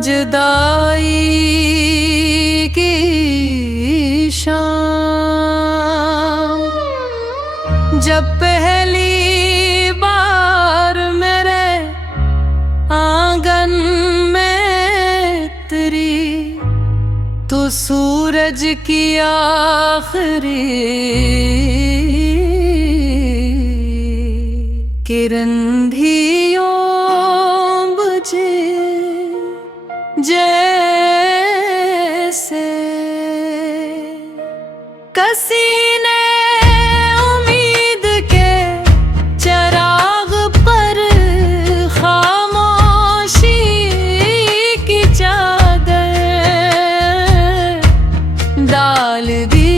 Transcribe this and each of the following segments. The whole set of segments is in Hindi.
जुदाई की शाम जब पहली बार मेरे आंगन में उतरी तो सूरज की आखिरी किरण भी यूं बुझी जैसे किसी ने उम्मीद के चराग पर खामोशी की चादर डाल दी।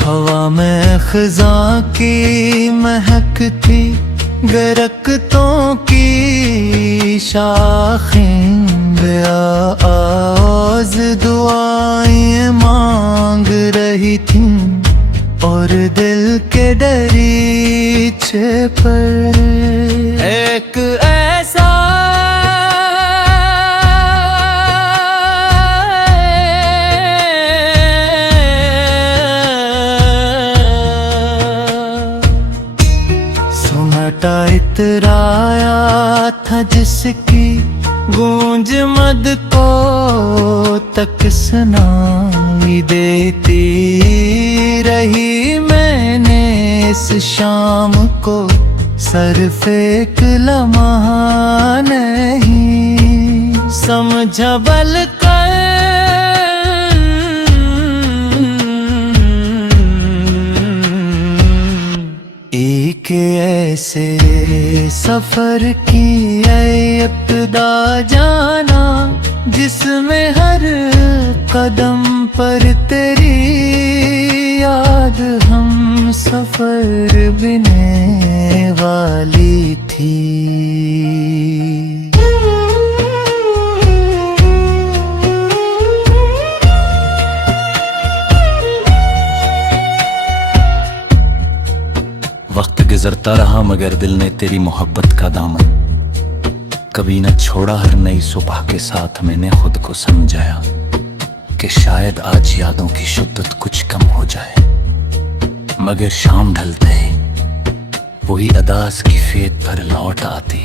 हवा में खज़ां की महक थी, दरख्तों की शाखें बेआवाज़ दुआएं मांग रही थीं और दिल के दरीचे पर एक ऐसा इतराया था जिसकी गूंज मद को तक सुनाई देती रही। मैंने इस शाम को सिर्फ एक लम्हा नहीं समझा बल्कि एक ऐसे सफर की इब्तिदा जाना जिसमें हर कदम पर तेरी याद हम सफर बिने वाली थी। वक्त गुजरता रहा मगर दिल ने तेरी मोहब्बत का दामन कभी न छोड़ा। हर नई सुबह के साथ मैंने खुद को समझाया कि शायद आज यादों की शिद्दत कुछ कम हो जाए। मगर शाम ढलते वही अदास की फेद पर लौट आती,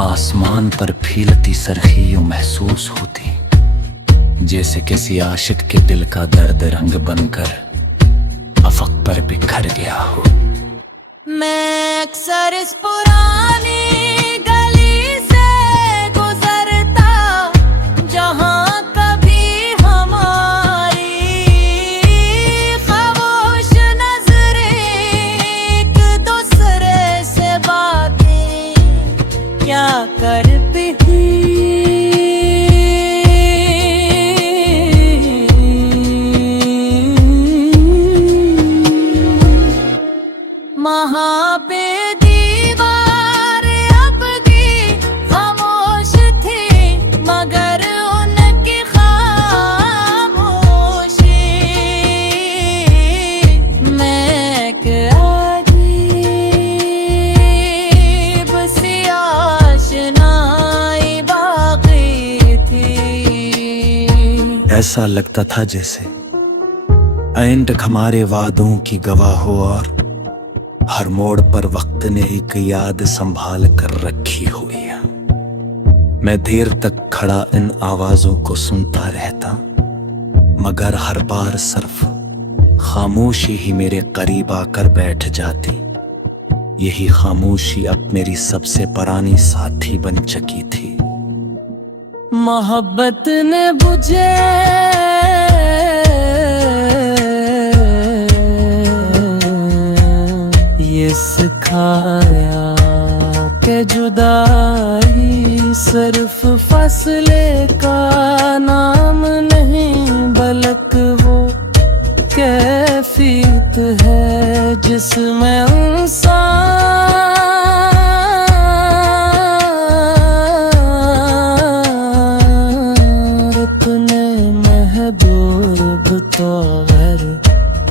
आसमान पर फीलती सरखी यूं महसूस होती जैसे किसी आशिक के दिल का दर्द रंग बनकर अफक पर बिखर गया हो। मैं अक्सर इस पुरानी गली से गुजरता जहां कभी हमारी खामोश नजरें एक दूसरे से बातें क्या करती थी। वहाँ पे दीवार अब भी खामोश थी मगर उनकी खामोशी में एक अजीब सी आशनाई बाकी थी। ऐसा लगता था जैसे ऐंठ हमारे वादों की गवाह हो और हर मोड़ पर वक्त ने एक याद संभाल कर रखी हुई है। मैं देर तक खड़ा इन आवाजों को सुनता रहता मगर हर बार सिर्फ खामोशी ही मेरे करीब आकर बैठ जाती। यही खामोशी अब मेरी सबसे पुरानी साथी बन चुकी थी। मोहब्बत ने बुझे सिखाया कि जुदाई सिर्फ फासले का नाम नहीं, बल्कि वो कैफियत है जिसमें इंसान अपने महबूब तो घर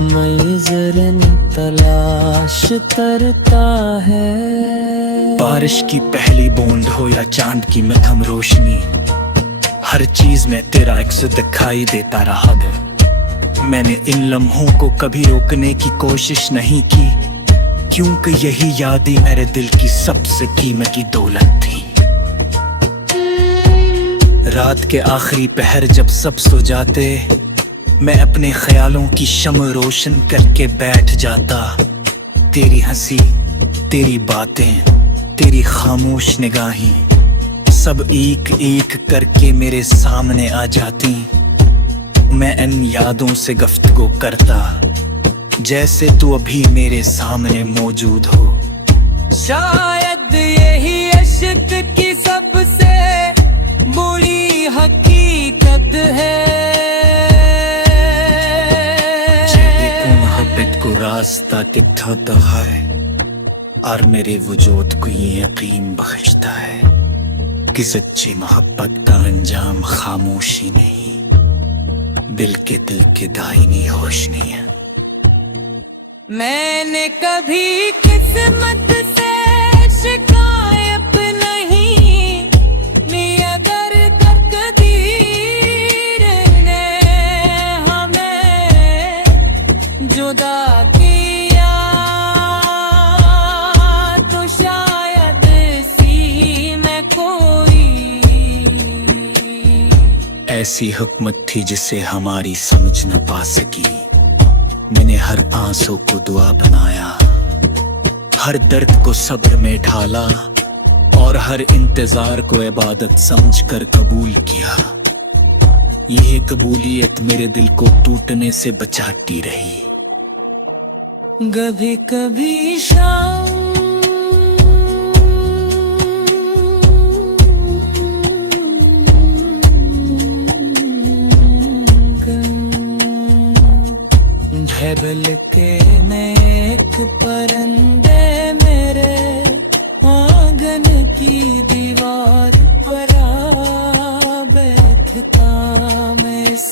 मज़रन तलाश करता है। बारिश की पहली बूंद हो या चांद की मध्यम रोशनी, हर चीज में तेरा अक्स दिखाई देता रहा है। मैंने इन लम्हों को कभी रोकने की कोशिश नहीं की, क्योंकि यही यादें मेरे दिल की सबसे कीमती दौलत थी। रात के आखिरी पहर जब सब सो जाते, मैं अपने ख्यालों की शम्म रोशन करके बैठ जाता। तेरी हंसी, तेरी बातें, तेरी खामोश निगाहें सब एक एक करके मेरे सामने आ जाती। मैं इन यादों से गुफ्तगू करता जैसे तू अभी मेरे सामने मौजूद हो। शायद यही इश्क की सबसे बुरी हकीकत है, मोहब्बत को रास्ता दिखाता है और मेरे वजूद को ये यकीन बख्शता है कि सच्ची मोहब्बत का अंजाम खामोशी नहीं, दिल के दाहिनी रोशनी है। मैंने कभी किस्मत से शिकायत नहीं ली, अगर तकदीर ने हमें जुदा किया तो शायद इसी में कोई ऐसी हुकमत थी जिसे हमारी समझ न पा सकी। मैंने हर आंसू को दुआ बनाया, हर दर्द को सब्र में ढाला और हर इंतजार को इबादत समझकर कबूल किया। यह कबूलियत मेरे दिल को टूटने से बचाती रही। कभी कभी शाम ढेबल के में एक परिंदे मेरे आंगन की दीवार पर आ बैठता। मैं इस